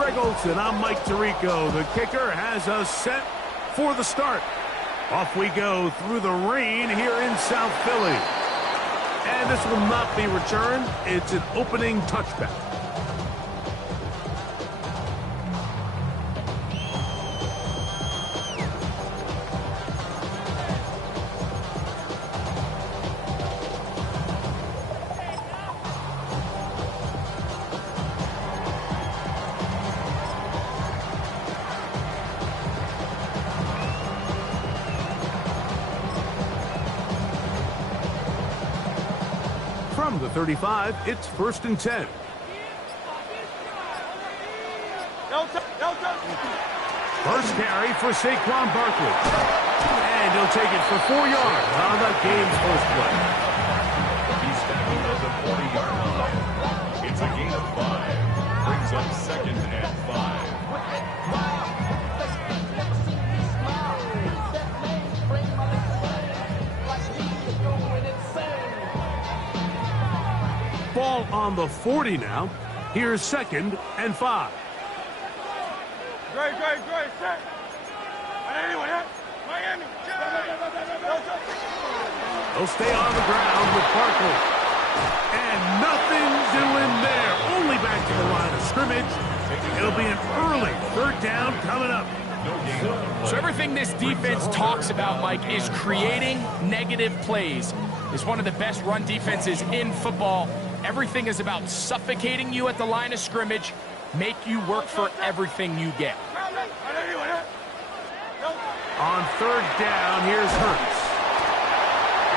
Greg Olson. I'm Mike Tirico. The kicker has us set for the start. Off we go through the rain here in South Philly. And this will not be returned. It's an opening touchback. From the 35, it's 1st and 10. First carry for Saquon Barkley. And he'll take it for 4 yards on the game's first play. He's tackled at the 40-yard line. It's a gain of 5. Brings up 2nd and 5. Ball on the 40 now. Here's 2nd and 5. Great, set. Miami. They'll stay on the ground with Barkley. And nothing doing there. Only back to the line of scrimmage. It'll be an early 3rd down coming up. So everything this defense talks about, Mike, is creating negative plays. It's one of the best run defenses in football. Everything is about suffocating you at the line of scrimmage, make you work for everything you get. On 3rd down, here's Hurts.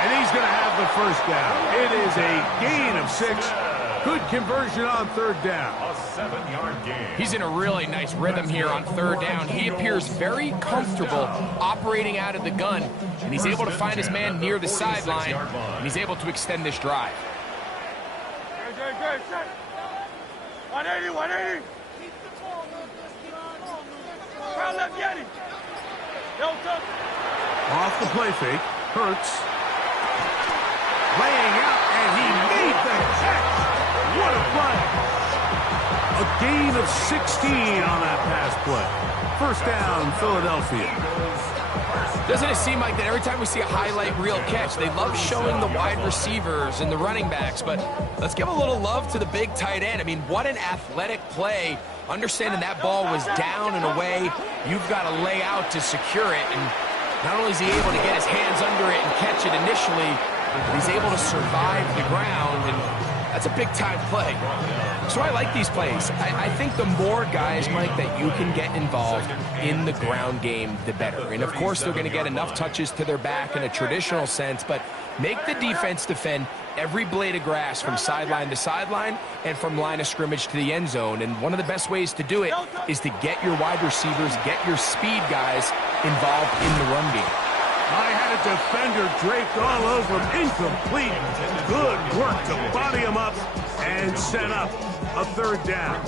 And he's going to have the 1st down. It is a gain of 6. Good conversion on 3rd down. A 7-yard gain. He's in a really nice rhythm here on 3rd down. He appears very comfortable operating out of the gun, and he's able to find his man near the sideline, and he's able to extend this drive. 180. Off the play fake, Hurts. Laying out, and he made the catch. What a play. A gain of 16 on that pass play. 1st down, Philadelphia. Doesn't it seem like that every time we see a highlight reel catch, they love showing the wide receivers and the running backs, but let's give a little love to the big tight end. I mean, what an athletic play. Understanding that ball was down and away, you've got to lay out to secure it, and not only is he able to get his hands under it and catch it initially, but he's able to survive the ground, and that's a big-time play. So I like these plays. I think the more guys, Mike, that you can get involved in the ground game, the better. And, of course, they're going to get enough touches to their back in a traditional sense, but make the defense defend every blade of grass from sideline to sideline and from line of scrimmage to the end zone. And one of the best ways to do it is to get your wide receivers, get your speed guys involved in the run game. I had a defender draped all over him. Incomplete. Good work to body him up and set up a 3rd down.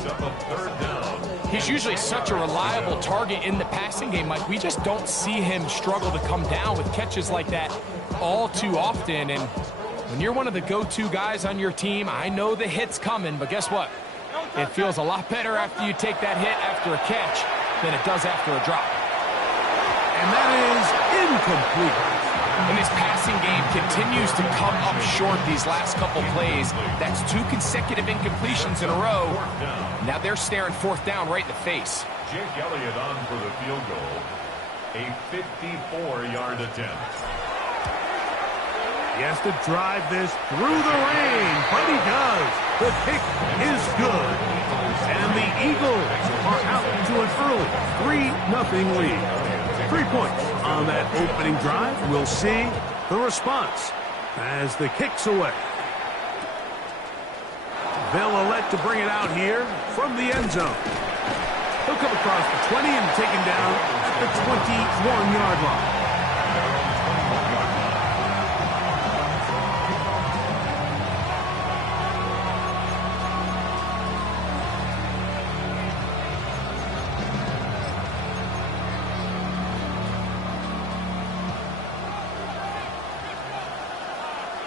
He's usually such a reliable target in the passing game, Mike. We just don't see him struggle to come down with catches like that all too often. And when you're one of the go-to guys on your team, I know the hit's coming, but guess what? It feels a lot better after you take that hit after a catch than it does after a drop. And that is incomplete. And this passing game continues to come up short these last couple plays. That's 2 consecutive incompletions in a row. Now they're staring 4th down right in the face. Jake Elliott on for the field goal. A 54-yard attempt. He has to drive this through the rain, but he does. The kick is good. And the Eagles are out to an early 3-0 lead. 3 points on that opening drive. We'll see the response as the kick's away. They'll elect to bring it out here from the end zone. He'll come across the 20 and taken down at the 21-yard line.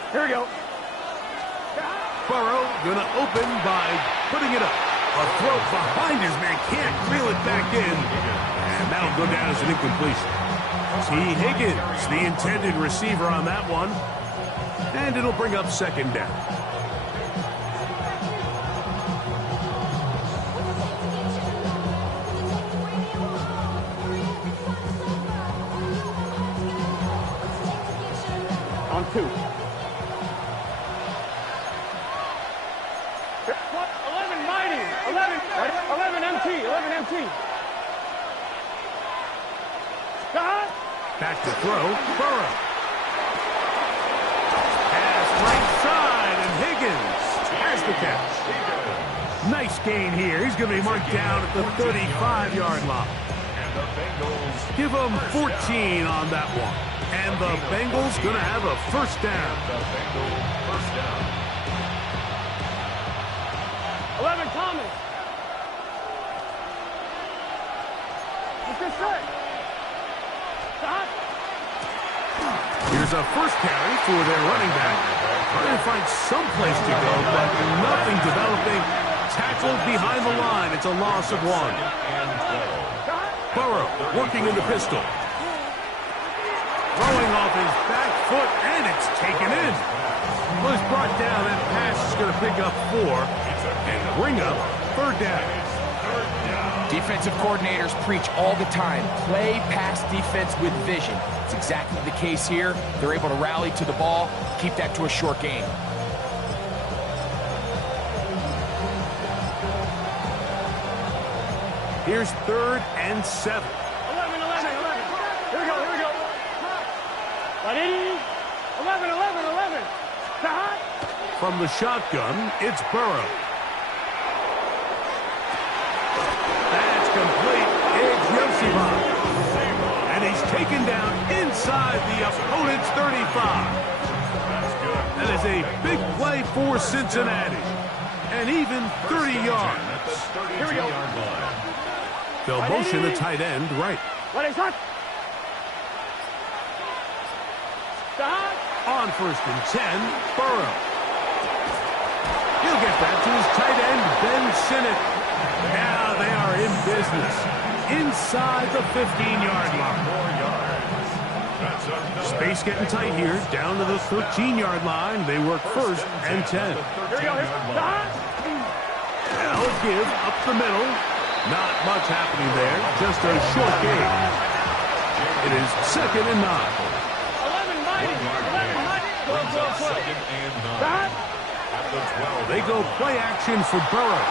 Here we go. Burrow gonna open by putting it up A throw behind his man, can't reel it back in. And that'll go down as an incompletion. T. Higgins, the intended receiver on that one. And it'll bring up second down. On 2. 11 mighty. 11 MT. 11 MT. Stop. Back to throw, Burrow. Pass right side, and Higgins has the catch. Nice gain here. He's going to be marked down at the 35-yard line. Give him 14 on that one. And the Bengals going to have a first down. 11 Thomas. What's this say? Stop. Here's a first carry for their running back. Trying to find some place to go, but nothing developing. Tackled behind the line. It's a loss of 1. Burrow working in the pistol. Throwing off his back foot, and it's taken in. Well, it's brought down. That pass is going to pick up 4 and bring up third down. Defensive coordinators preach all the time, play pass defense with vision. It's exactly the case here. They're able to rally to the ball, keep that to a short game. Here's 3rd and 7. 11. Here we go. 11. Stop. From the shotgun, it's Burrow. That's complete. It's Yosima. And he's taken down inside the opponent's 35. That is a big play for Cincinnati. And even 30 yards. Here we go. They'll motion the tight end right. What is that? Stop. On 1st and 10, Burrow. He'll get back to his tight end, Ben Sinnott. Now they are in business. Inside the 15-yard line. Space getting tight here. Down to the 13-yard line. They work 1st and 10. Here we go. Stop. Now a give up the middle. Not much happening there. Just a short game. It is 2nd and 9. 11 mighty. Stop. They go play action for Burrow.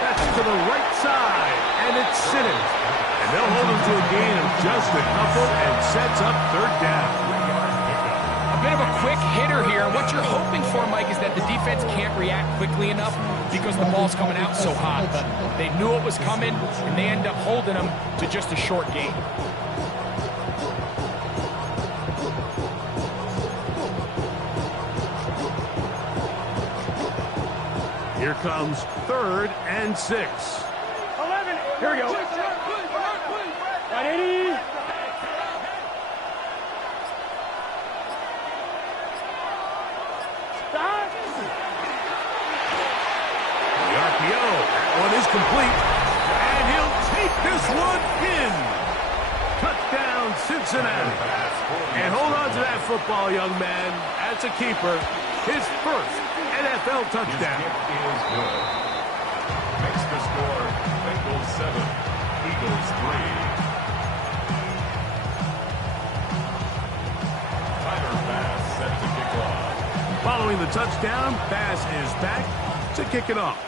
That's to the right side, and it's Sinnott. And they'll hold him to a gain of just a couple and sets up third down. A bit of a quick hitter here. What you're hoping for, Mike, is that the defense can't react quickly enough because the ball's coming out so hot. But they knew it was coming, and they end up holding them to just a short gain. Here comes 3rd and 6. 11. Here we go. 180. Stop. The RPO. That one is complete. And he'll take this one in. Touchdown, Cincinnati. And hold on to that football, young man. That's a keeper. His first NFL touchdown. Makes the score Bengals 7, Eagles 3. Tyler Bass set to kick off. Following the touchdown, Bass is back to kick it off.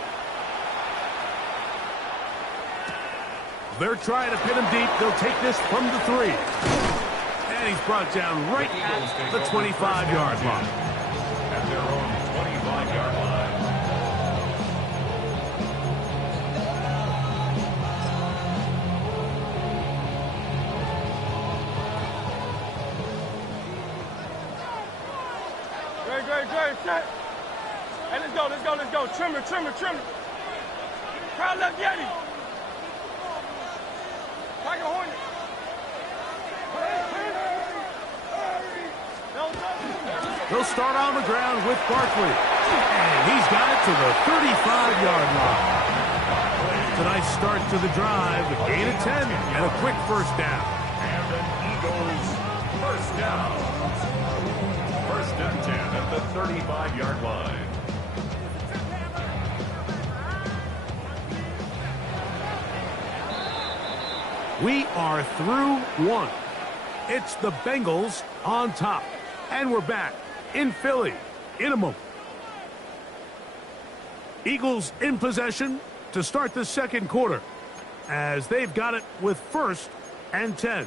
They're trying to pin him deep. They'll take this from the 3. And he's brought down right at the 25-yard line. At their own 25-yard line. Great, set. Hey, let's go. Trimmer. Crowd left Yeti. Tiger Hornet. They'll start on the ground with Barkley. And he's got it to the 35-yard line. a nice start to the drive. A gain of 10 and a quick first down. And an Eagles first down. First and 10 at the 35-yard line. We are through one. It's the Bengals on top. And we're back in Philly in a moment. Eagles in possession to start the second quarter as they've got it with first and 10.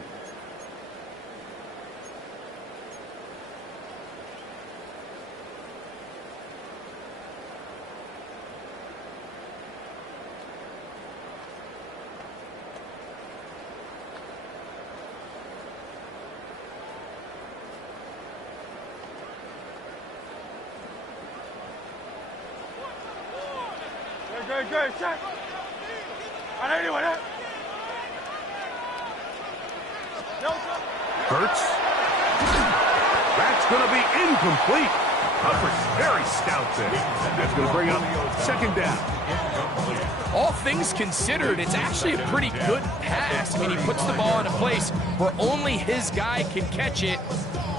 Good, check. Anyway, that. Hurts. That's going to be incomplete. Coverage very stout there. That's going to bring up second down. All things considered, it's actually a pretty good pass. I mean, he puts the ball in a place where only his guy can catch it.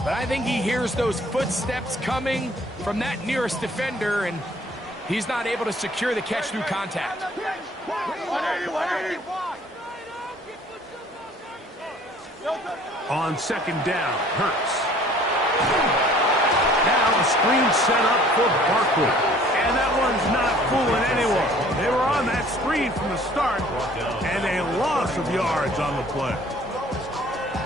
But I think he hears those footsteps coming from that nearest defender, and he's not able to secure the catch through contact. 180. On second down, Hurts. Now the screen set up for Barkley. And that one's not fooling anyone. They were on that screen from the start, and a loss of yards on the play.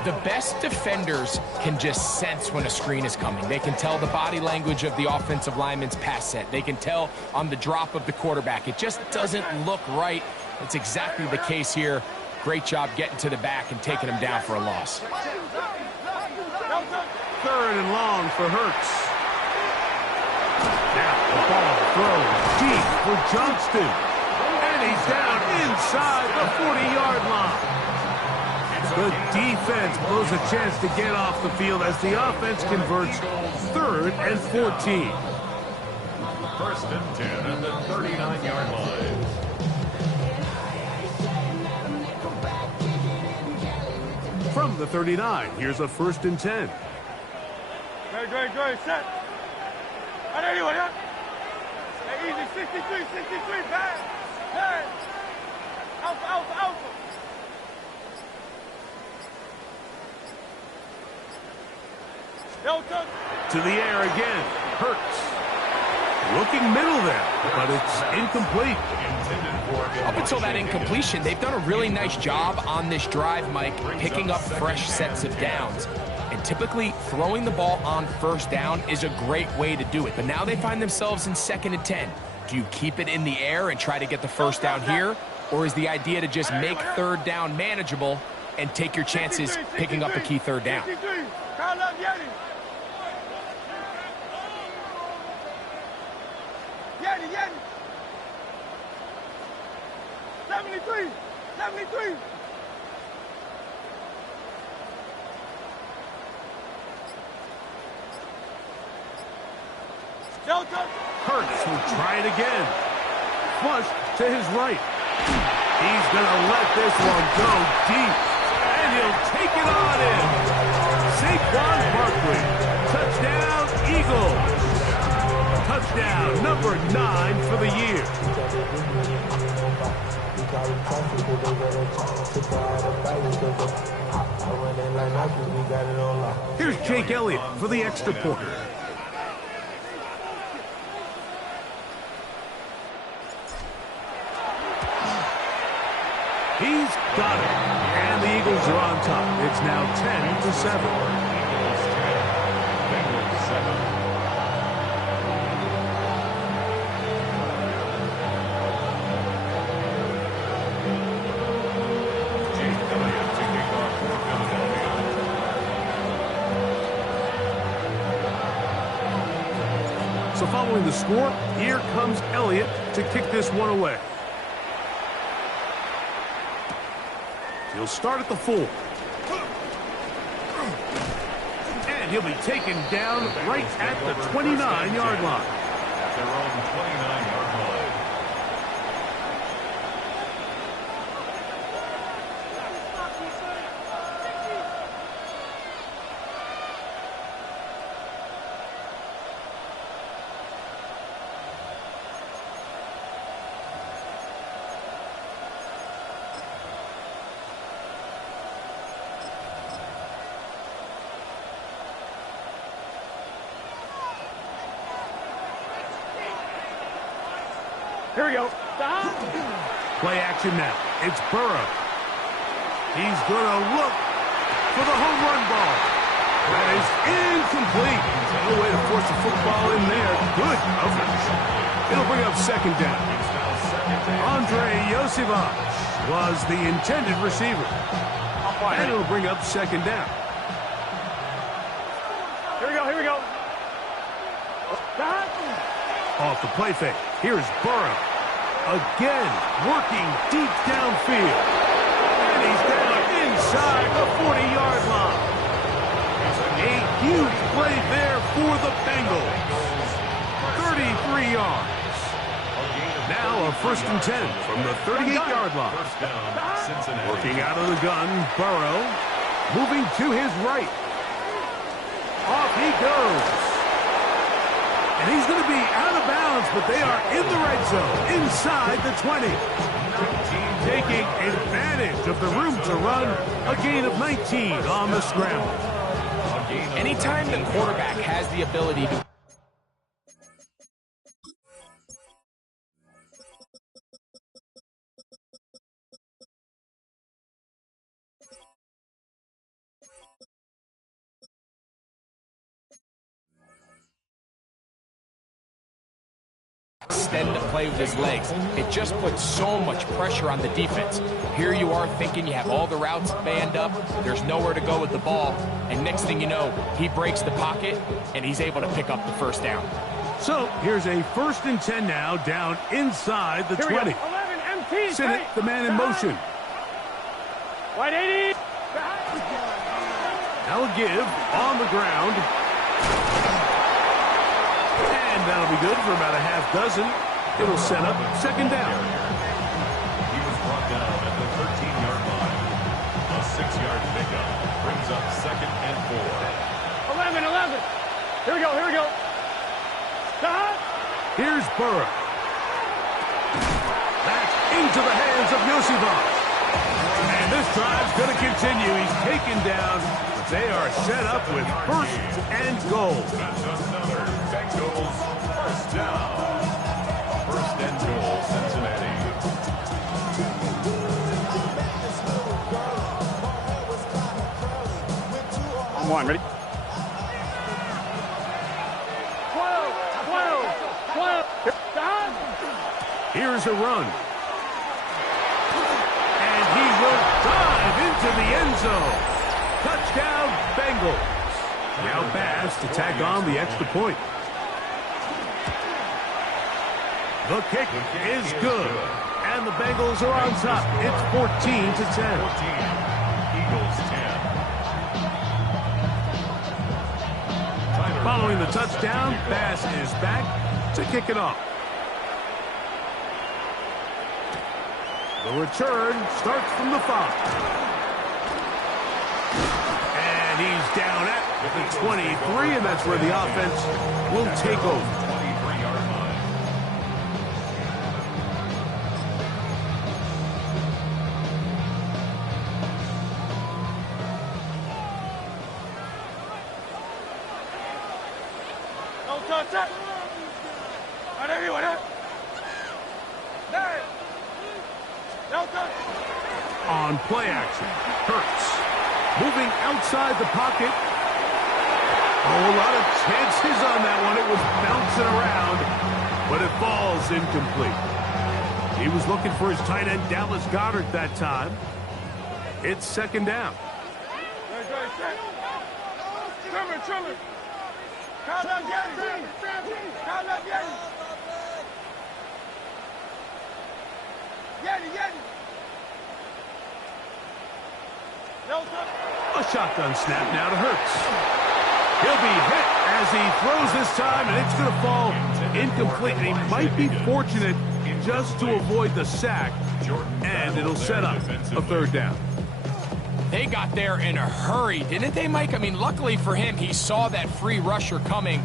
The best defenders can just sense when a screen is coming. They can tell the body language of the offensive lineman's pass set. They can tell on the drop of the quarterback. It just doesn't look right. It's exactly the case here. Great job getting to the back and taking him down for a loss. Third and long for Hurts. Now the ball thrown deep for Johnston. And he's down inside the 40-yard line. The defense blows a chance to get off the field as the offense converts third and 14. First and 10 at the 39-yard line. From the 39, here's a first and 10. Good, set. Anyway, that. Easy, 63, bad. Alpha. To the air again. Hurts. Looking middle there, but it's incomplete. Up until that incompletion, they've done a really nice job on this drive, Mike, picking up fresh sets of downs. And typically, throwing the ball on first down is a great way to do it. But now they find themselves in second and 10. Do you keep it in the air and try to get the first down here? Or is the idea to just make third down manageable and take your chances picking up a key third down? Yeti. 73. Hurts will try it again. Flush to his right. He's going to let this one go deep. And he'll take it on in. Saquon Barkley. Touchdown, Eagles. Touchdown number 9 for the year. Here's Jake Elliott for the extra point. He's got it. And the Eagles are on top. It's now 10-7. Bengals 7. So following the score, here comes Elliott to kick this one away. He'll start at the 4. And he'll be taken down right at the 29-yard line. At their own 29-yard line. Here we go. Stop. Play action now. It's Burrow. He's going to look for the home run ball. That is incomplete. No way to force the football in there. Good coverage. It'll bring up second down. Andre Yosivach was the intended receiver. And it'll bring up second down. Here we go. Here we go. Stop. Off the play fake. Here's Burrow. Again, working deep downfield. And he's down inside the 40-yard line. A huge play there for the Bengals. 33 yards. Now a 1st and 10 from the 38-yard line. First down, Cincinnati. Working out of the gun, Burrow. Moving to his right. Off he goes. And he's going to be out of bounds, but they are in the red zone, inside the 20. Taking advantage of the room to run, a gain of 19 on the scramble. Anytime the quarterback has the ability to extend the play with his legs, it just puts so much pressure on the defense. Here you are thinking you have all the routes banned up, there's nowhere to go with the ball, and next thing you know, he breaks the pocket, and he's able to pick up the first down. So here's a 1st and 10 now, down inside the 20. 11 MT. Sinnott, the man in motion. 180. Now a give on the ground. And that'll be good for about a half dozen. It'll set up second down. He was brought down at the 13-yard line. A 6-yard pickup brings up 2nd and 4. 11. Here we go. Here we go. Stop. Here's Burrow. That's into the hands of Yosivach. And this drive's going to continue. He's taken down. They are set up with 1st and goal. That's another Bengals first down. 1st and goal, Cincinnati. On one. Ready? 12. Stop. Here's a run. And he will dive into the end zone. Touchdown, Bengals. Now Bass to tack on the extra point. The kick is good. And the Bengals are on top. It's 14-10. 14. Eagles 10. Following the touchdown, Bass is back to kick it off. The return starts from the 5. And he's down at the 23, and that's where the offense will take over. 23-yard line. No touch. On everyone. No touch. On play action, Hurts moving outside the pocket. Oh, a lot of chances on that one. It was bouncing around, but it falls incomplete. He was looking for his tight end, Dallas Goedert, that time. It's second down. Trimmer. Call up Yeti. Call up Yeti. Yeti. No touch. A shotgun snap now to Hurts. He'll be hit as he throws this time, and it's going to fall incomplete. And he might be fortunate just to avoid the sack, and it'll set up a third down. They got there in a hurry, didn't they, Mike? I mean, luckily for him, he saw that free rusher coming,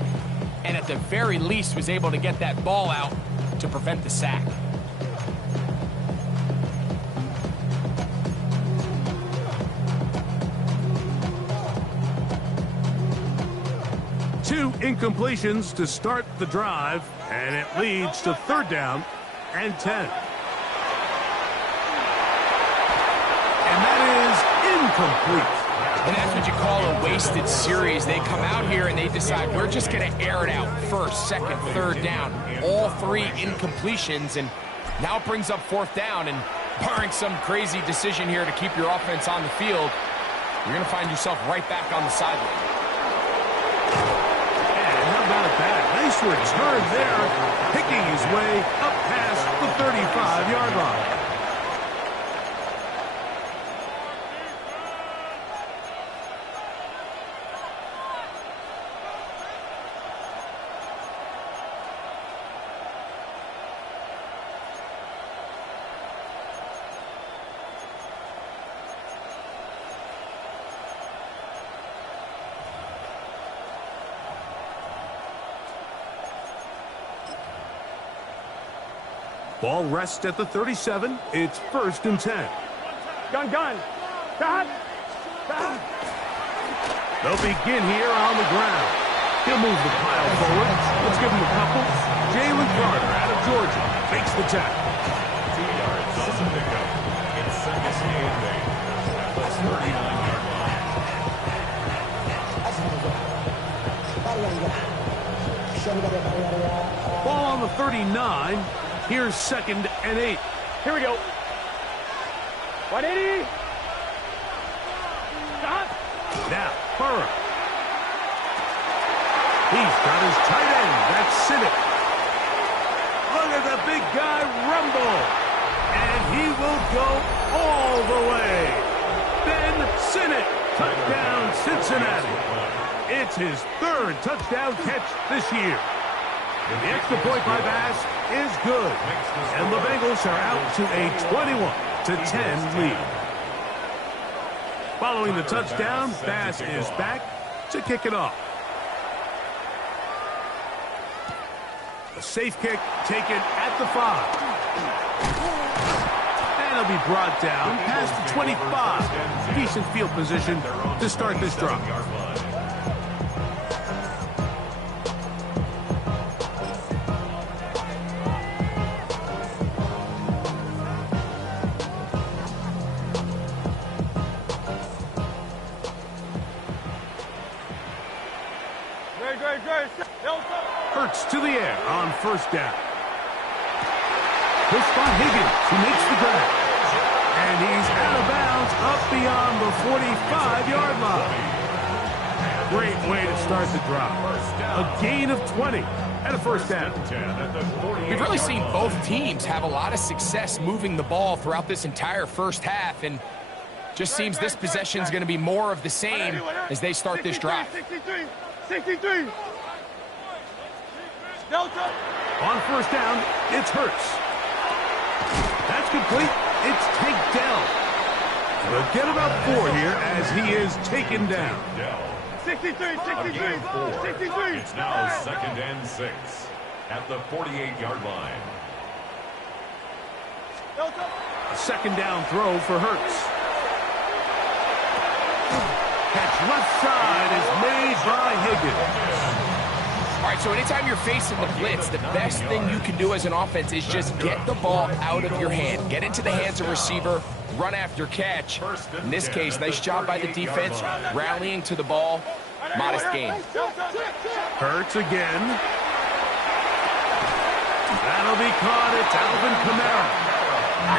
and at the very least was able to get that ball out to prevent the sack. Two incompletions to start the drive, and it leads to third down and 10. And that is incomplete. And that's what you call a wasted series. They come out here and they decide we're just going to air it out first, second, third down. All three incompletions, and now it brings up fourth down. And barring some crazy decision here to keep your offense on the field, you're going to find yourself right back on the sideline. And how about that? Nice return there, picking his way up past the 35-yard line. Ball rests at the 37. It's 1st and 10. Gun. Back. They'll begin here on the ground. He'll move the pile forward. Let's give him a couple. Jalen Carter out of Georgia makes the tackle. 2 yards on the pickup. It's second and 8 at the 39-yard line. Ball on the 39. Here's 2nd and 8. Here we go. 180. Stop. Now, Burrow. He's got his tight end. That's Sinnott. Look at the big guy rumble. And he will go all the way. Ben Sinnott, touchdown Cincinnati. It's his 3rd touchdown catch this year. The extra point by Bass is good. And the Bengals are out to a 21-10 lead. Following the touchdown, Bass is back to kick it off. A safe kick taken at the 5. And he'll be brought down past the 25. Decent field position to start this drive. Hurts to the air on 1st down. He'll spot Higgins, who makes the grab. And he's out of bounds up beyond the 45-yard line. Great way to start the drive. A gain of 20 and a 1st down. We've really seen both teams have a lot of success moving the ball throughout this entire first half, and just seems this possession is going to be more of the same as they start this drive. 63. Delta. On 1st down, it's Hurts. That's complete. It's Tank Dell. We'll get about 4 here as he is taken down. 63. It's now 2nd and 6 at the 48-yard line. Delta. A 2nd down throw for Hurts. Catch left side is made by Higgins. All right, so anytime you're facing the blitz, the best thing you can do as an offense is just get the ball out of your hand. Get into the hands of receiver, run after catch. In this case, nice job by the defense, rallying to the ball. Modest gain. Hurts again. That'll be caught. It's Alvin Kamara.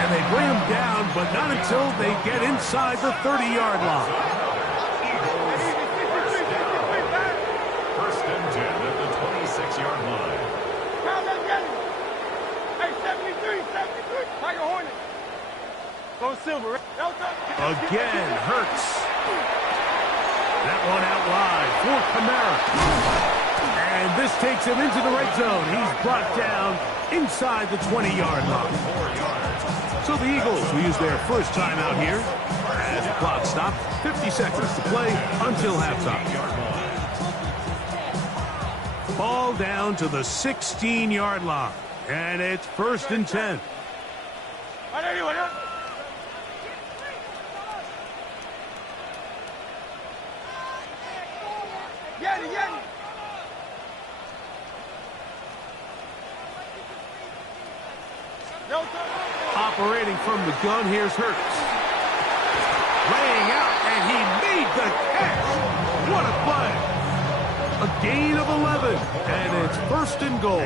And they bring him down, but not until they get inside the 30-yard line. Again, Hurts. That one out wide for Kamara. And this takes him into the red zone. He's brought down inside the 20-yard line. So the Eagles will use their first timeout here as the clock stops. 50 seconds to play until halftime. Ball down to the 16-yard line. And it's 1st and 10. Operating from the gun, here's Hurts. Laying out, and he made the catch. What a play. A gain of 11, and it's first and goal.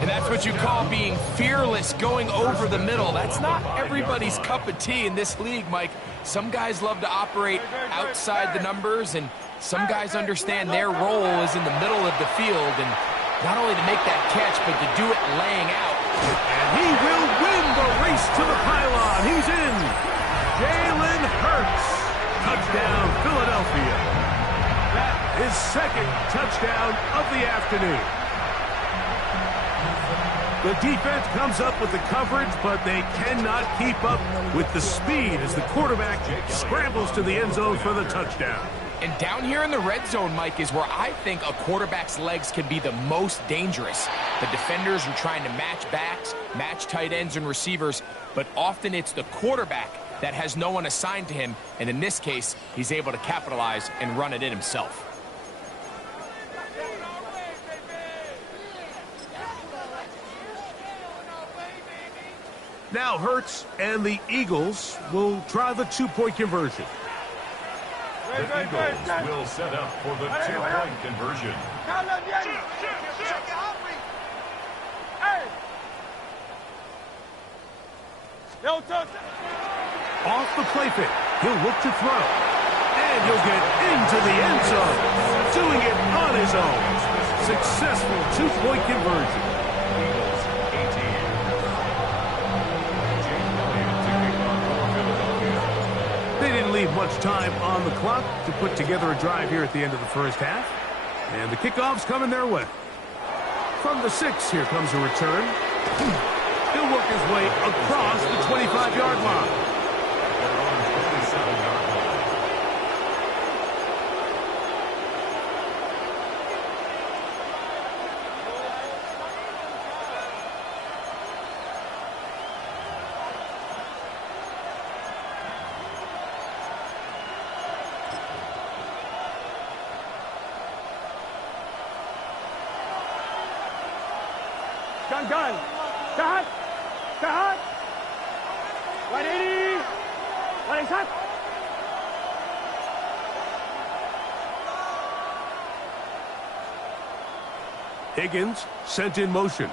And that's what you call being fearless, going over the middle. That's not everybody's cup of tea in this league, Mike. Some guys love to operate outside the numbers, and some guys understand their role is in the middle of the field, and not only to make that catch, but to do it laying out. And he will win the race to the pylon. He's in. Jalen Hurts. Touchdown, Philadelphia. That is second touchdown of the afternoon. The defense comes up with the coverage, but they cannot keep up with the speed as the quarterback scrambles to the end zone for the touchdown. And down here in the red zone, Mike, is where I think a quarterback's legs can be the most dangerous. The defenders are trying to match backs, match tight ends and receivers, but often it's the quarterback that has no one assigned to him, and in this case, he's able to capitalize and run it in himself. Now Hurts and the Eagles will try the two-point conversion. The Eagles will set up for the two-point conversion. Off the play fake, he'll look to throw. And he'll get into the end zone. Doing it on his own. Successful two-point conversion. Eagles 18. They didn't leave much time on the clock to put together a drive here at the end of the first half. And the kickoff's coming their way. From the 6, here comes a return. He'll work his way across the 25-yard line. They're on 27-yard line. Gun. Cut. 180. 180. Higgins sent in motion.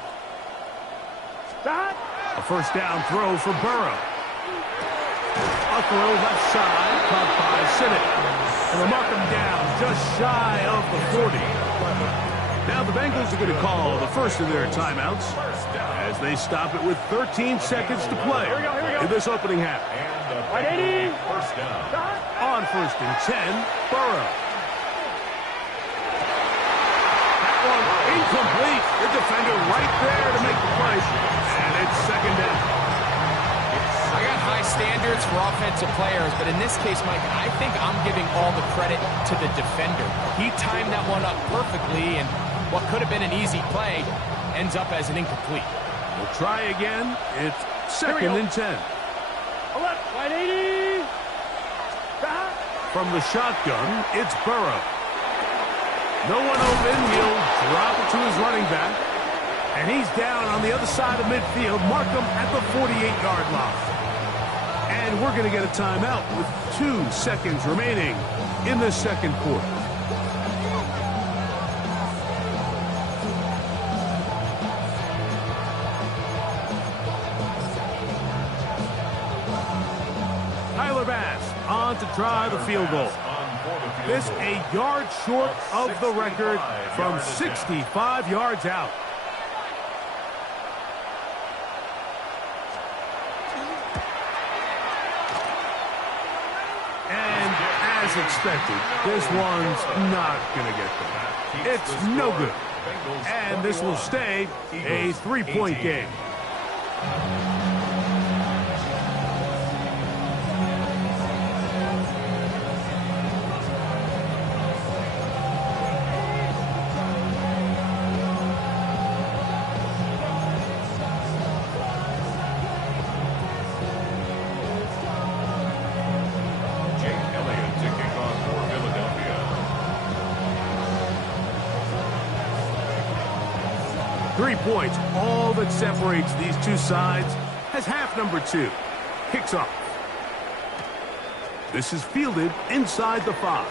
Cut. A first down throw for Burrow. A throw left side, caught by Sinnott. And they'll mark him down just shy of the 40. Now the Bengals are going to call the first of their timeouts as they stop it with 13 seconds to play in this opening half. And the 180. first down. On first and 10, Burrow. That one incomplete. The defender right there to make the play. And it's second down. I got high standards for offensive players, but in this case, Mike, I think I'm giving all the credit to the defender. He timed that one up perfectly, and what could have been an easy play ends up as an incomplete. We'll try again. It's second and 10. 180. From the shotgun, it's Burrow. No one open. He'll drop it to his running back. And he's down on the other side of midfield. Mark him at the 48-yard line. And we're going to get a timeout with 2 seconds remaining in the second quarter. On to try the field goal. This a yard short of the record from 65 yards out. And as expected, this one's not going to get there. It's no good. And this will stay a 3-point game. 3 points, all that separates these two sides, as half number 2 kicks off. This is fielded inside the 5.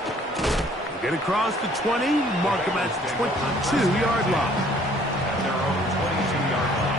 Get across the 20, mark him at the 22-yard line. At their own 22-yard line.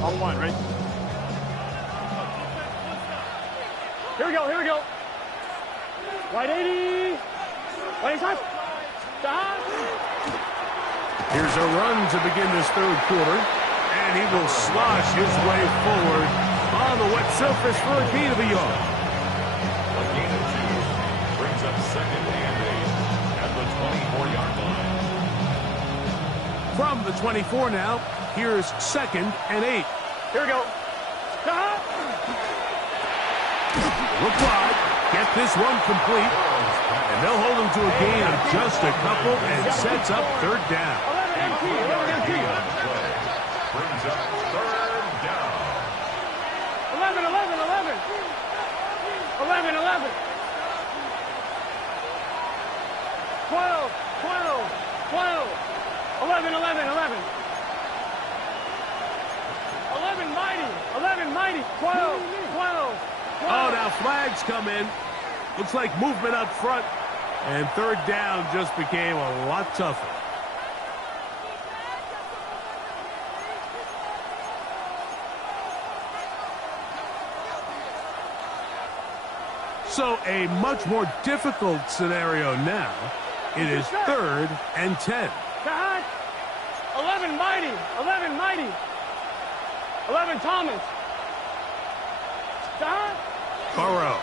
On one, right? Here we go, here we go. Right 80. Right side. Here's a run to begin this third quarter, and he will slosh his way forward on the wet surface for a gain of a yard. A gain of 2 brings up second and 8 at the 24-yard line. From the 24 now, here's second and 8. Here we go. Look wide, get this one complete, and they'll hold him to a gain of just a couple and sets up third down. 11 empty. Brings up third down. 11, 11, 11. 11, 11. 12, 12, 12. 11, 11, 11. 11 mighty. 11 mighty. 12, 12. Oh, now flags come in. Looks like movement up front, and third down just became a lot tougher. So a much more difficult scenario now. It is third and 10. 11 mighty. 11 mighty. 11 Thomas. Burrow.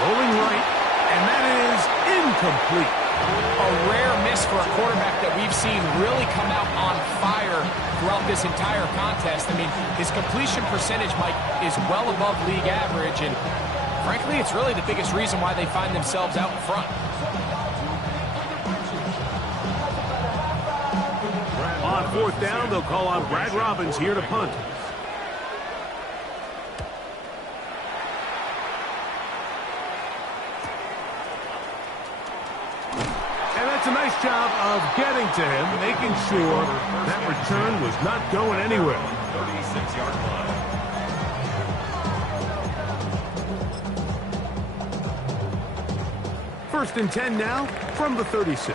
Rolling right, and that is incomplete. A rare miss for a quarterback that we've seen really come out on fire throughout this entire contest. I mean, his completion percentage, Mike, is well above league average, and frankly, it's really the biggest reason why they find themselves out in front. On fourth down, they'll call on Brad Robbins here to punt. A nice job of getting to him, making sure that return was not going anywhere. 36-yard line. First and 10 now from the 36.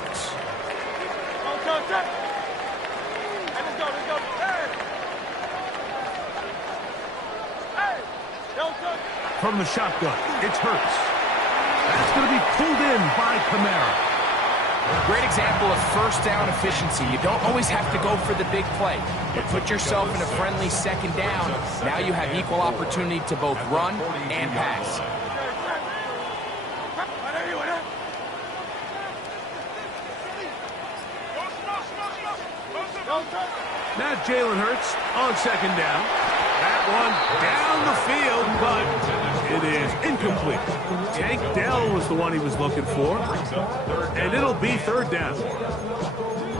From the shotgun, it's Hurts. That's going to be pulled in by Kamara. Great example of first down efficiency. You don't always have to go for the big play, but put yourself in a friendly second down. Now you have equal opportunity to both run and pass. Now Jalen Hurts on second down. That one down the field, but it is incomplete. Tank Dell was the one he was looking for, and it'll be third down.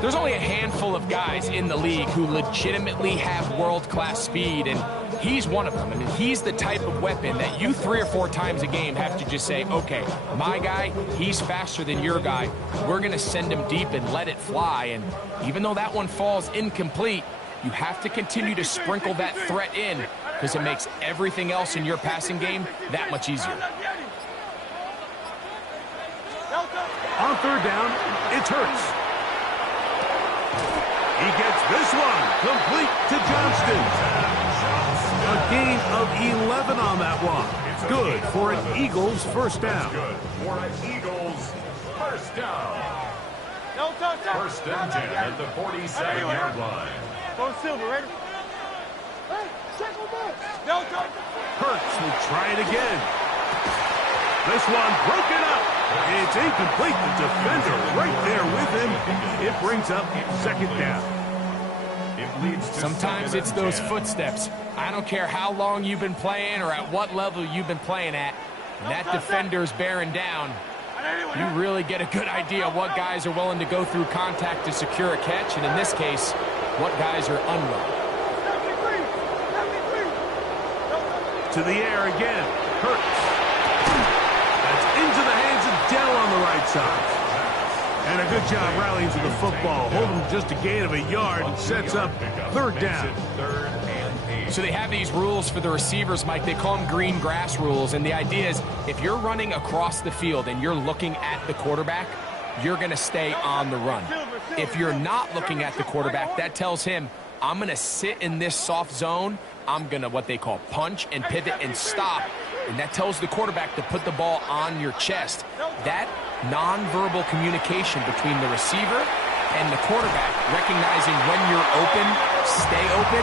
There's only a handful of guys in the league who legitimately have world-class speed, and he's one of them. I mean, he's the type of weapon that you 3 or 4 times a game have to just say, okay, my guy, he's faster than your guy. We're going to send him deep and let it fly, and even though that one falls incomplete, you have to continue to sprinkle that threat in because it makes everything else in your passing game that much easier. On third down, it's Hurts. He gets this one complete to Johnston. A gain of 11 on that one. Good for an Eagles first down. Good for an Eagles first down. First and 10 at the 47-yard line. Go Silver, ready? Hurts will try it again. This one broken up. It's incomplete. The defender right there with him. It brings up second down. It leads to Sometimes it's those footsteps. I don't care how long you've been playing or at what level you've been playing at. When that defender's bearing down, you really get a good idea of what guys are willing to go through contact to secure a catch, and in this case, what guys are unwilling. To the air again. Hurts. That's into the hands of Dell on the right side. And a good job rallying to the football. Holding just a gain of a yard and sets up third down. So they have these rules for the receivers, Mike. They call them green grass rules. And the idea is if you're running across the field and you're looking at the quarterback, you're going to stay on the run. If you're not looking at the quarterback, that tells him, I'm going to sit in this soft zone. I'm going to what they call punch and pivot and stop. And that tells the quarterback to put the ball on your chest. That nonverbal communication between the receiver and the quarterback, recognizing when you're open, stay open,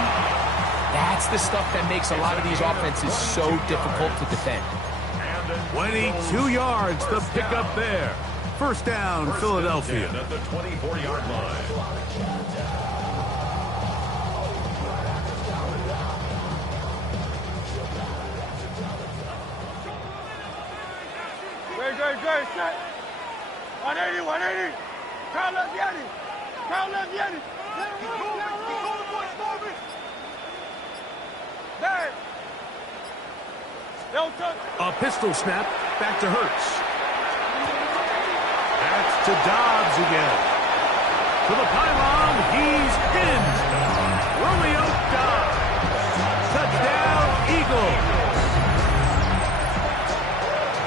that's the stuff that makes a lot of these offenses so difficult to defend. 22 yards, the pickup there. First down, Philadelphia. At the 24-yard line. Great, set. 180. Crown left, Yanni. Let him run. There. Don't touch. A pistol snap, back to Hurts. That's to Dobbs again. To the pylon, he's pinned. Romeo Dobbs. Touchdown, Eagles.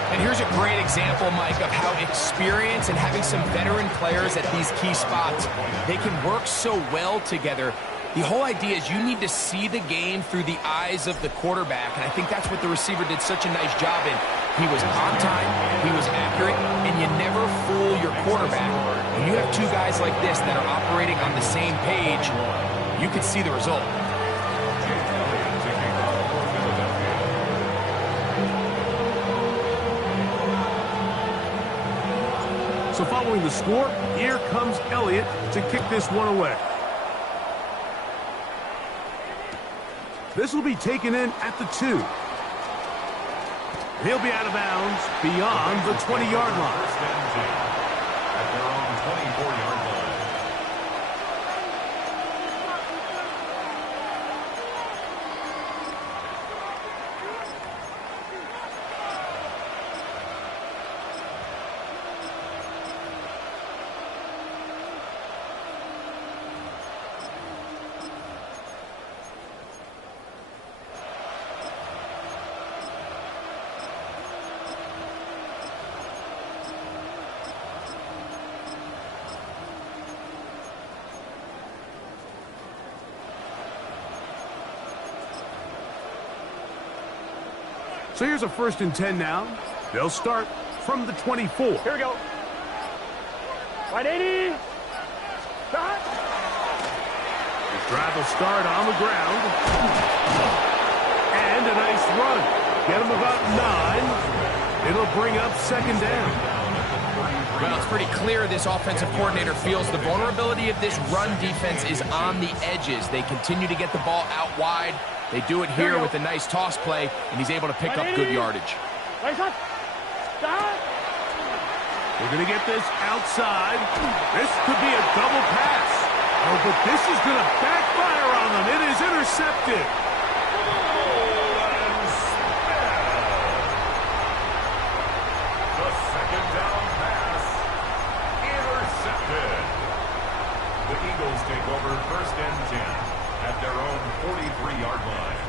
And here's a great example, Mike, of how experience and having some veteran players at these key spots, they can work so well together. The whole idea is you need to see the game through the eyes of the quarterback, and I think that's what the receiver did such a nice job in. He was on time, he was accurate, and you never fool your quarterback. When you have two guys like this that are operating on the same page, you can see the result. So following the score, here comes Elliott to kick this one away. This will be taken in at the 2. He'll be out of bounds beyond the 20-yard line. At their own 24-yard line. So here's a 1st and 10 now. They'll start from the 24. Here we go. 180. Shot. The drive will start on the ground. And a nice run. Get him about 9. It'll bring up second down. Well, it's pretty clear this offensive coordinator feels the vulnerability of this run defense is on the edges. They continue to get the ball out wide. They do it here with a nice toss play, and he's able to pick up good yardage. We're going to get this outside. This could be a double pass. Oh, but this is going to backfire on them. It is intercepted. The second down pass. Intercepted. The Eagles take over 1st and 10 at their own 43-yard line.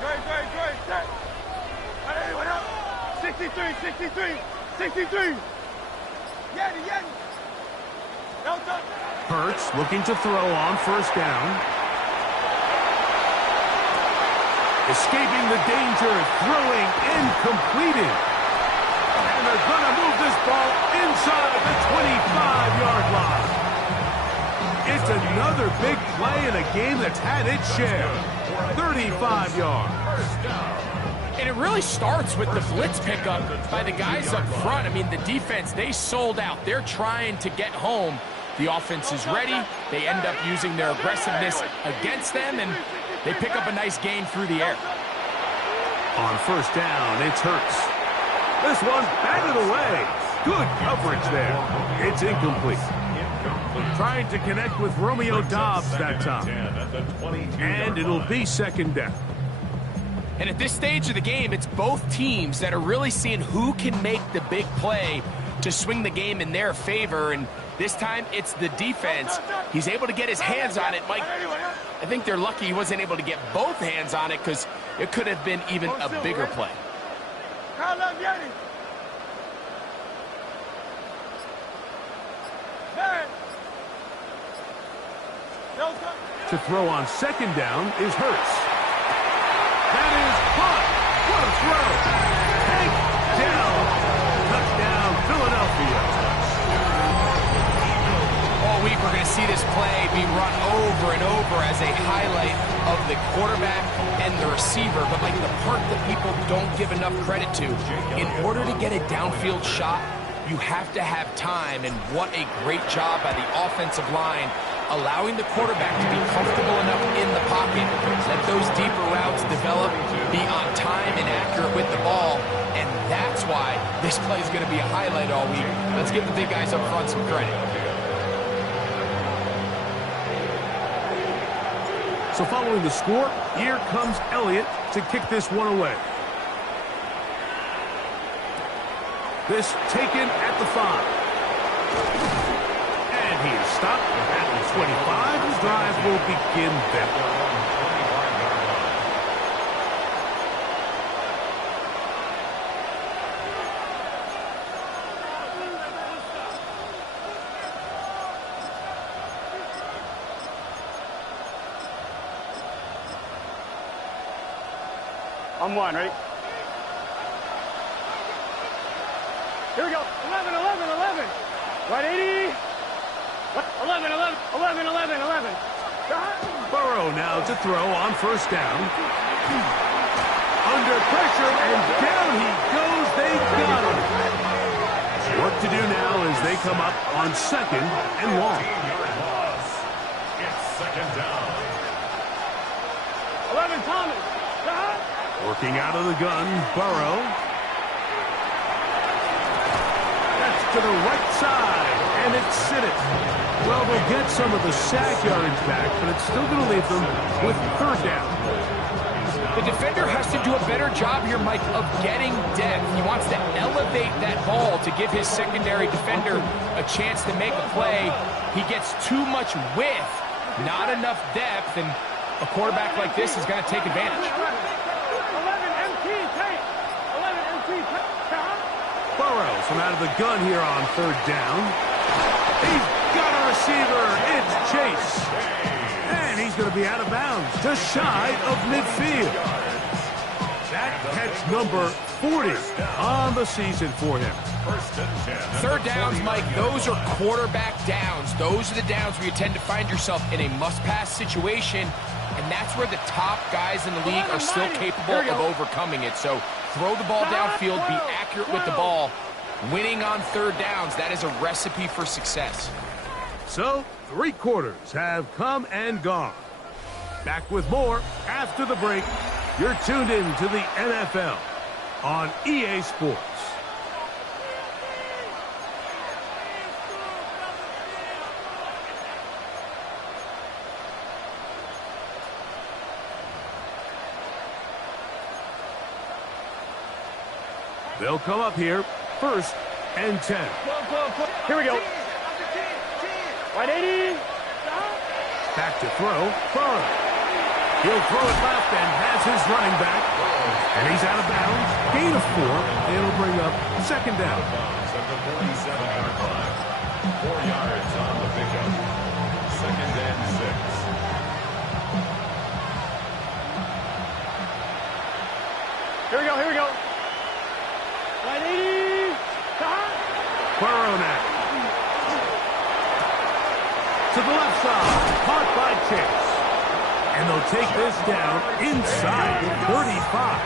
Great, set. 63. Yanni. Don't touch. Hurts looking to throw on first down. Escaping the danger, throwing and completing. And they're going to move this ball inside the 25-yard line. It's another big play in a game that's had its share. 35 yards. And it really starts with the blitz pickup by the guys up front. I mean, the defense, they sold out. They're trying to get home. The offense is ready. They end up using their aggressiveness against them, and they pick up a nice gain through the air. On first down, it's Hurts. This one's batted away. Good coverage there. It's incomplete. Trying to connect with Romeo Doubs that time. And it'll be second down. And at this stage of the game, it's both teams that are really seeing who can make the big play to swing the game in their favor. And this time, it's the defense. He's able to get his hands on it. Mike, I think they're lucky he wasn't able to get both hands on it because it could have been even a bigger play. To throw on second down is Hurts. That is caught. What a throw. Take down. Touchdown, Philadelphia. All week we're going to see this play be run over and over as a highlight of the quarterback and the receiver. But like the part that people don't give enough credit to, in order to get a downfield shot, you have to have time. And what a great job by the offensive line, allowing the quarterback to be comfortable enough in the pocket, let those deeper routes develop, be on time and accurate with the ball, and that's why this play is going to be a highlight all week. Let's give the big guys up front some credit. So following the score, here comes Elliott to kick this one away. This taken at the 5. And he is stopped at the 25. His drive will begin there. I'm one, ready? Here we go. 11, 11, 11. Right, 80. 11, 11, 11, 11, 11. Burrow now to throw on first down. Under pressure, and down he goes. They got him. Work to do now as they come up on second and long. It's second down. 11, Thomas. Working out of the gun, Burrow. That's to the right side, and it's Sinnott. Well, they'll get some of the sack yardage back, but it's still going to leave them with third down. The defender has to do a better job here, Mike, of getting depth. He wants to elevate that ball to give his secondary defender a chance to make a play. He gets too much width, not enough depth, and a quarterback like this is going to take advantage. Burrow from out of the gun here on third down. He's got a receiver. It's Chase. And he's going to be out of bounds, just shy of midfield. That catch number 40 on the season for him. Third downs, Mike, those are quarterback downs. Those are the downs where you tend to find yourself in a must-pass situation, and that's where the top guys in the league are still capable of overcoming it. So throw the ball downfield, be accurate with the ball. Winning on third downs, that is a recipe for success. So, 3 quarters have come and gone. Back with more after the break. You're tuned in to the NFL on EA Sports. They'll come up here, 1st and 10. Here we go. Right, 80. Back to throw, Burrow. He'll throw it left and has his running back. And he's out of bounds. Gain of 4. It'll bring up second down. At the 47-yard line. 4 yards on the pickup. second and 6. Here we go, here we go. Right 80. Burrow now. To the left side. Caught by Chase. And they'll take this down inside the 35.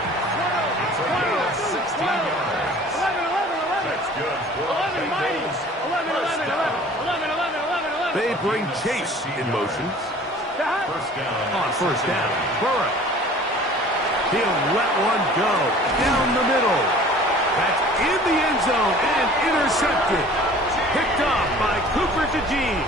It's a gain of 16 yards. 11. That's good for 11 mighty. 11. 11. They bring Chase in motion. First down. On first down, Burrow. He'll let one go down the middle. That's in the end zone and intercepted. Picked up by Cooper DeJean.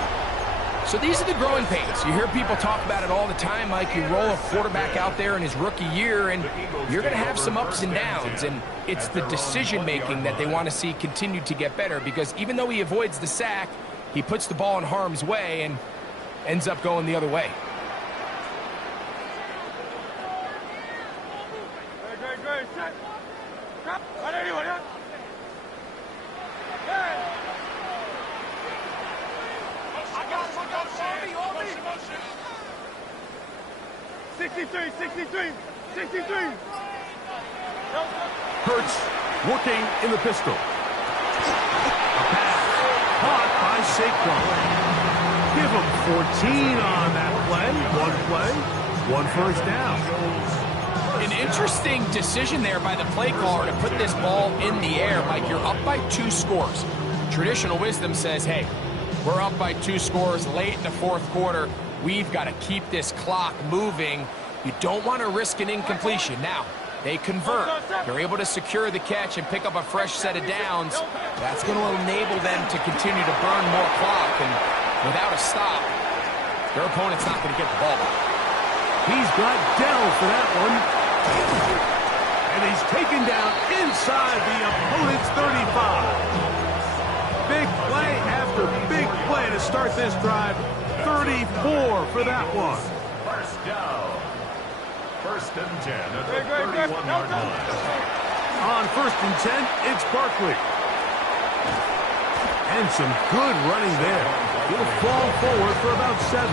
So these are the growing pains. You hear people talk about it all the time, Mike. You roll a quarterback out there in his rookie year, and you're going to have some ups and downs. And it's the decision-making that they want to see continue to get better, because even though he avoids the sack, he puts the ball in harm's way and ends up going the other way. Great. Set. Right 81. 63. Hurts working in the pistol. A pass caught by Saquon. Give him 14 on that play. One first down. An interesting decision there by the play caller to put this ball in the air. Mike, you're up by 2 scores. Traditional wisdom says, hey, we're up by 2 scores late in the fourth quarter. We've got to keep this clock moving. You don't want to risk an incompletion. Now, they convert. They're able to secure the catch and pick up a fresh set of downs. That's going to enable them to continue to burn more clock. And without a stop, their opponent's not going to get the ball back. He's got Dell for that one. And he's taken down inside the opponent's 35. Big play after big play to start this drive. 34 for that one. First down. First and 10 at the 31-yard line. On first and 10, it's Barkley. And some good running there. He'll fall forward for about 7.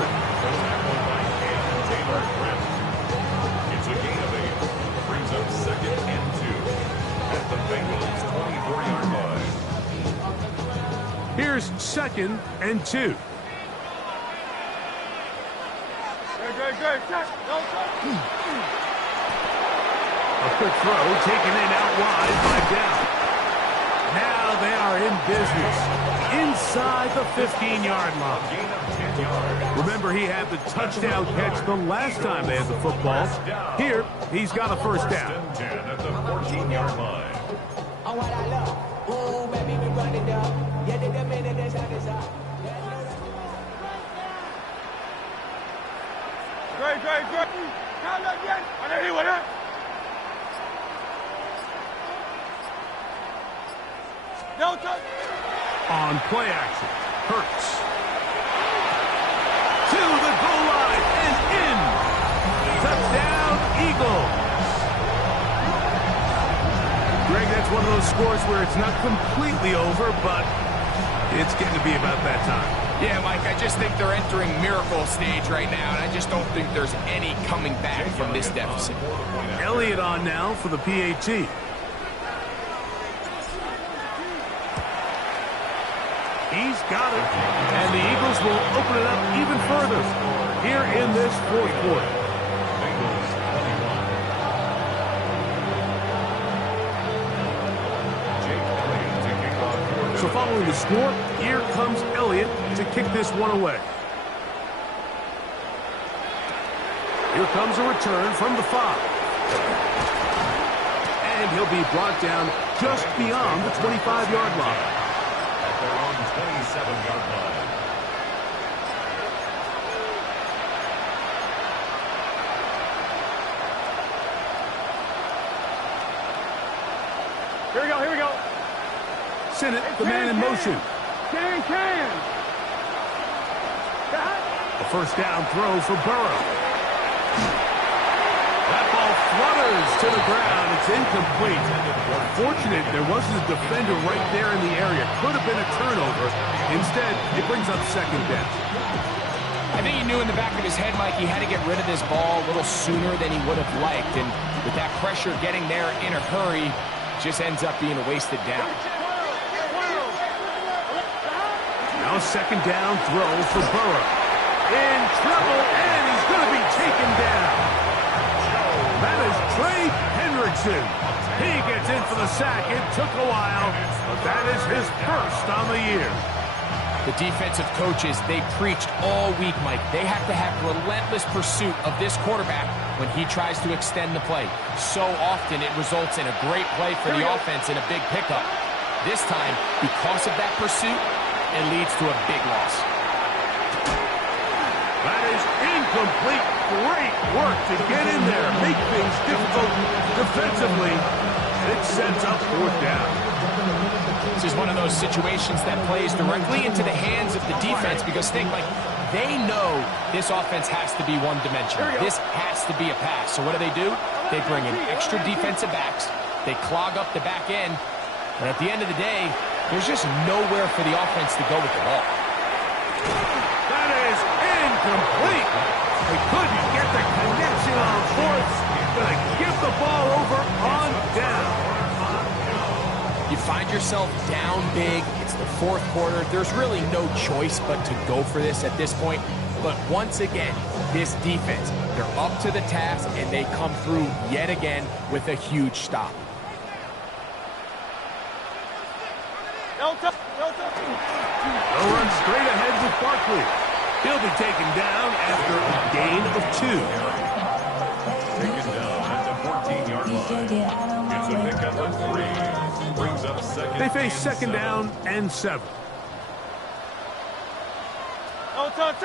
It's a gain of 8. Brings up second and 2 at the Bengals' 24-yard line. Here's second and 2. Great. A quick throw taken in out wide by Dell. Now they are in business inside the 15-yard line. Gain of 10 yards. Remember, he had the touchdown catch the last time they had the football. Here, he's got a first down. First and 10 at the 14-yard line. Great. Count again. Right 81. No touch. On play action, Hurts. To the goal line and in. Touchdown, Eagles. Greg, that's one of those scores where it's not completely over, but it's getting to be about that time. Yeah, Mike, I just think they're entering miracle stage right now, and I just don't think there's any coming back from this deficit. Elliott on now for the PAT. He's got it, and the Eagles will open it up even further here in this fourth quarter. Bengals 21. Jake Elliott to kick off. So following the score, here comes Elliott to kick this one away. Here comes a return from the 5. And he'll be brought down just beyond the 25-yard line. At their own 27-yard line. Here we go. Sinnott, the man in motion. Can. A first down throw for Burrow. That ball flutters to the ground. It's incomplete. Fortunate there wasn't a defender right there in the area. Could have been a turnover. Instead, it brings up second down. I think he knew in the back of his head, Mike, he had to get rid of this ball a little sooner than he would have liked. And with that pressure getting there in a hurry, just ends up being a wasted down. Now second down throw for Burrow. In trouble, and he's going to be taken down. That is Trey Hendrickson. He gets in for the sack. It took a while, but that is his first on the year. The defensive coaches, they preached all week, Mike. They have to have relentless pursuit of this quarterback when he tries to extend the play. So often it results in a great play for the offense and a big pickup. This time, because of that pursuit, it leads to a big loss. That is incomplete. Great work to get in there, make things difficult defensively. It sets up fourth down. This is one of those situations that plays directly into the hands of the defense because think, like, they know this offense has to be one-dimensional. This has to be a pass. So what do? They bring in extra defensive backs. They clog up the back end. And at the end of the day, there's just nowhere for the offense to go with the ball. That is incomplete. They couldn't get the connection on fourth. Going to give the ball over on down. You find yourself down big. It's the fourth quarter. There's really no choice but to go for this at this point. But once again, this defense, they're up to the task, and they come through yet again with a huge stop. They'll run straight ahead with Barkley. He'll be taken down after a gain of 2. Taken down at the 14-yard line. It's a pickup of 3. Brings up second. They face second down and 7. No touch.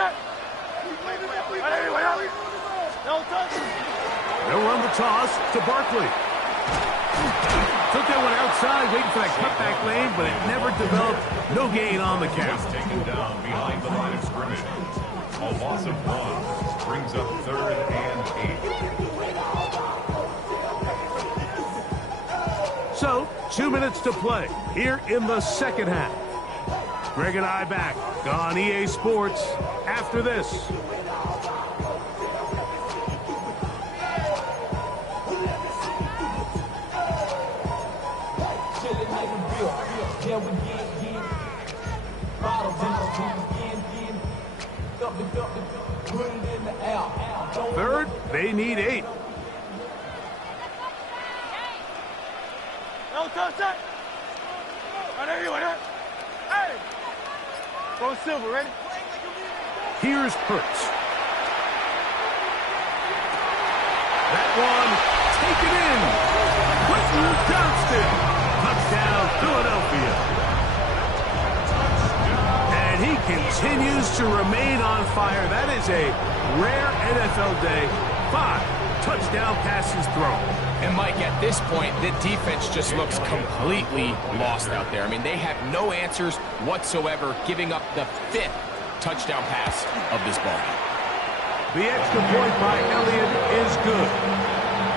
No touch. They'll run the toss to Barkley. Took that one outside, waiting for that cutback lane, but it never developed. No gain on the count. Taken down behind the line of scrimmage. A loss of 1 brings up 3rd and 8. So, 2 minutes to play here in the second half. Greg and I back on EA Sports after this. Third, they need 8. No touch. Hey. Go Silver, ready? Here's Hurts. That one taken in. Quentin Johnston. Touchdown, Philadelphia. And he continues to remain on fire. That is a rare NFL day. 5 touchdown passes thrown. And Mike, at this point, the defense just looks completely lost out there. I mean, they have no answers whatsoever, giving up the 5th touchdown pass of this ball. The extra point by Elliott is good.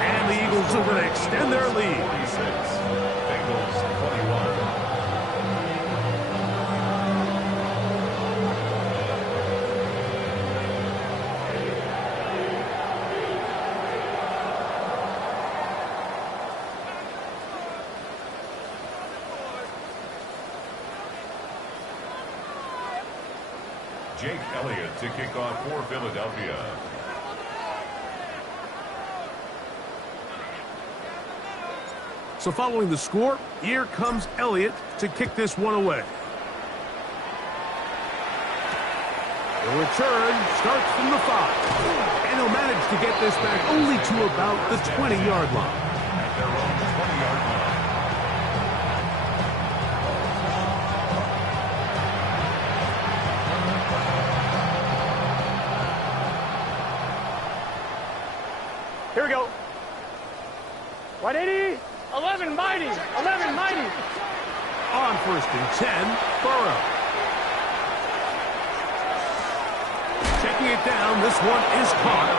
And the Eagles are going to extend their lead. 46. Bengals 21. Jake Elliott to kick off for Philadelphia. So following the score, here comes Elliott to kick this one away. The return starts from the 5. And he'll manage to get this back only to about the 20-yard line. At their own 20-yard line. Here we go. 180. 11 mighty. 11 mighty. On first and 10, Burrow. Checking it down, this one is caught.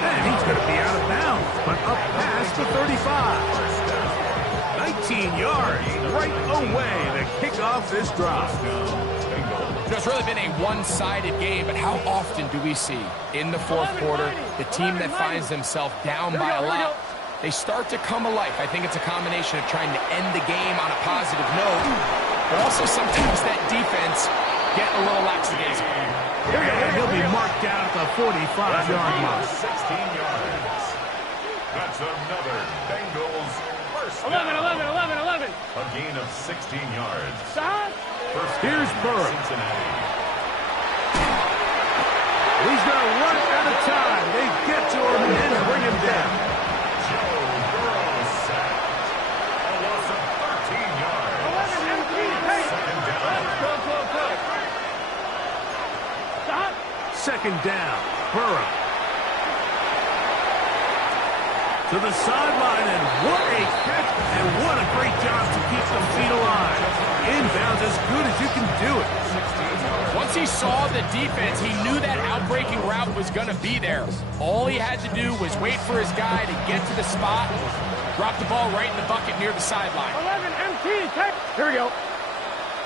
And he's going to be out of bounds, but up past the 35. 19 yards right away to kick off this drive. You know, it's really been a one-sided game, but how often do we see in the fourth quarter the team that finds themselves down by a lot, they start to come alive? I think it's a combination of trying to end the game on a positive note, but also sometimes that defense getting a little lackadaisical. And he'll be marked down at the 45-yard line. 16 yards. That's another Bengals first down. 11. A gain of 16 yards. Stop. First down, Here's Burrow. Cincinnati. He's going to run out of time. They get to him and bring him down. Joe Burrow sacked. A loss of 13 yards. 11 empty. Hey. Second down. Go. Stop. Second down. Burrow. To the sideline, and what a catch, and what a great job to keep them feet alive. Inbounds as good as you can do it. Once he saw the defense, he knew that outbreaking route was going to be there. All he had to do was wait for his guy to get to the spot, drop the ball right in the bucket near the sideline. 11 empty. Here we go.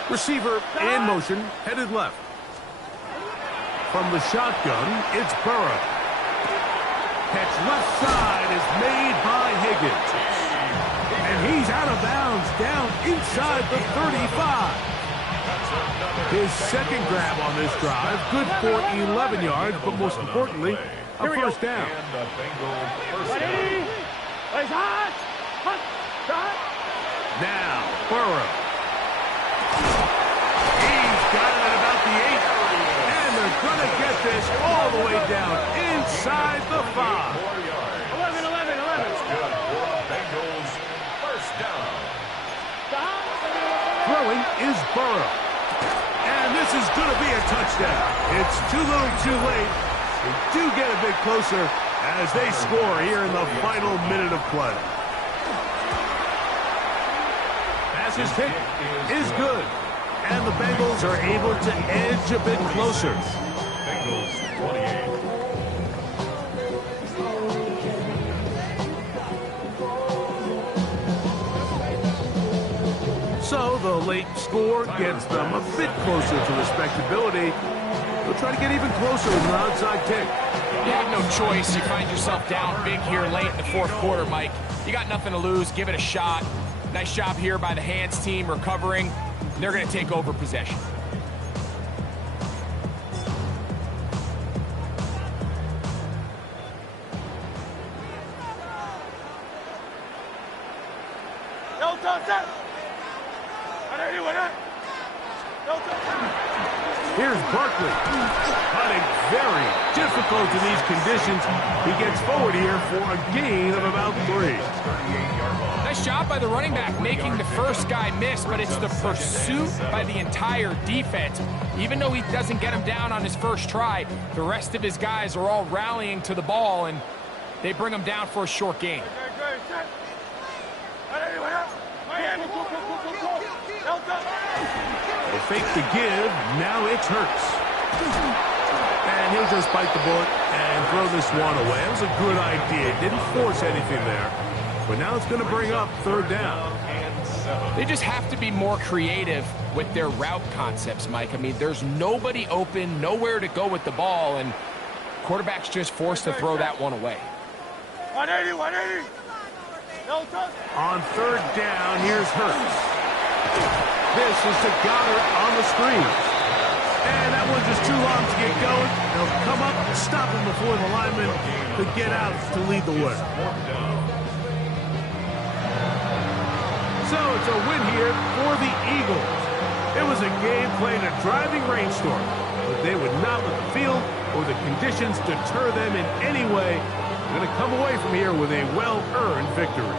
Receiver in motion, headed left. From the shotgun, it's Burrow. Catch left side is made by Higgins. And he's out of bounds, down inside the 35. His second grab on this drive, good for 11 yards, but most importantly, a first down. And the Bengals first down. Ready? Place hot. Stop. Now, Burrow. He's got it at about the 8. And they're going to get this all the way down inside the 5. 4 yards. 11. That's good for Bengals first down. Stop. Throwing is Burrow. And this is going to be a touchdown. It's too little too late. They do get a bit closer as they score here in the final minute of play. Pass hit is good. And the Bengals are able to edge a bit closer. Bengals 28. So the late score gets them a bit closer to respectability. They'll try to get even closer with an onside kick. You have no choice. You find yourself down big here late in the fourth quarter, Mike. You got nothing to lose. Give it a shot. Nice job here by the hands team recovering. They're going to take over possession. Here's Barkley. Hunting very difficult in these conditions. He gets forward here for a gain of about 3. Nice job by the running back making the first guy miss, but it's the pursuit by the entire defense. Even though he doesn't get him down on his first try, the rest of his guys are all rallying to the ball, and they bring him down for a short gain. The fake to give, now it's Hurts. And he'll just bite the bullet and throw this one away. That was a good idea. Didn't force anything there. But now it's going to bring up third down. They just have to be more creative with their route concepts, Mike. I mean, there's nobody open, nowhere to go with the ball, and quarterback's just forced to throw that one away. 180. On third down, here's Hurts. This is to Goddard on the screen. And that one's just too long to get going. They'll come up and stop him before the lineman could get out to lead the way. So it's a win here for the Eagles. It was a game played in a driving rainstorm, but they would not let the field or the conditions deter them in any way. They're going to come away from here with a well-earned victory.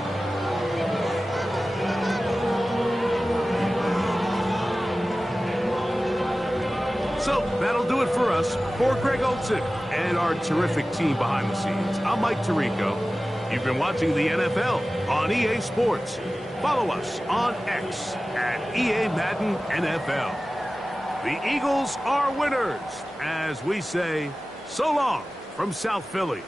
So that'll do it for us. For Greg Olson and our terrific team behind the scenes, I'm Mike Tirico. You've been watching the NFL on EA Sports. Follow us on X at EA Madden NFL. The Eagles are winners, as we say, so long from South Philly.